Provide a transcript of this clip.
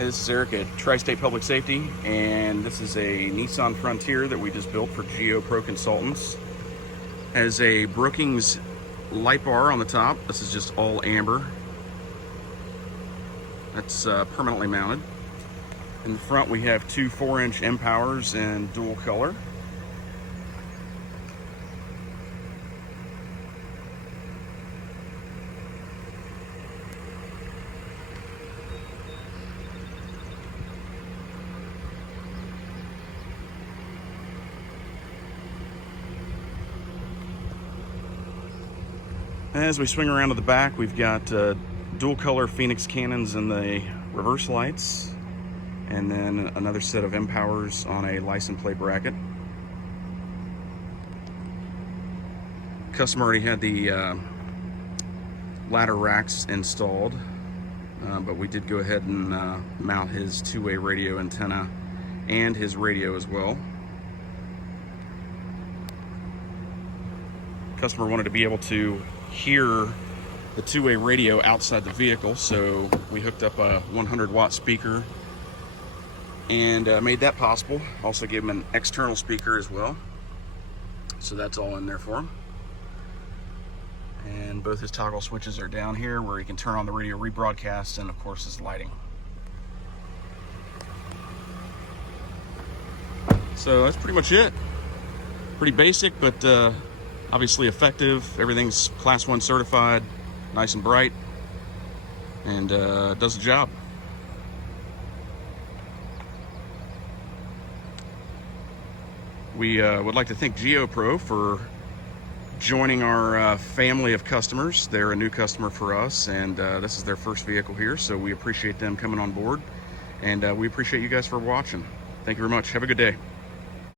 Hey, this is Eric at Tri-State Public Safety, and this is a Nissan Frontier that we just built for GeoPro Consultants. Has a Brookings light bar on the top. This is just all amber. That's permanently mounted. In the front we have two 4-inch M-Powers in dual color. As we swing around to the back, we've got dual color Phoenix cannons in the reverse lights, and then another set of M-Powers on a license plate bracket. Customer already had the ladder racks installed, but we did go ahead and mount his two-way radio antenna and his radio as well. Customer wanted to be able to hear the two-way radio outside the vehicle, so we hooked up a 100-watt speaker and made that possible. Also gave him an external speaker as well, so that's all in there for him. And both his toggle switches are down here where he can turn on the radio rebroadcast and of course his lighting. So that's pretty much it. Pretty basic, but obviously effective. Everything's Class 1 certified, nice and bright, and does the job. We would like to thank GeoPro for joining our family of customers. They're a new customer for us, and this is their first vehicle here, so we appreciate them coming on board, and we appreciate you guys for watching. Thank you very much. Have a good day.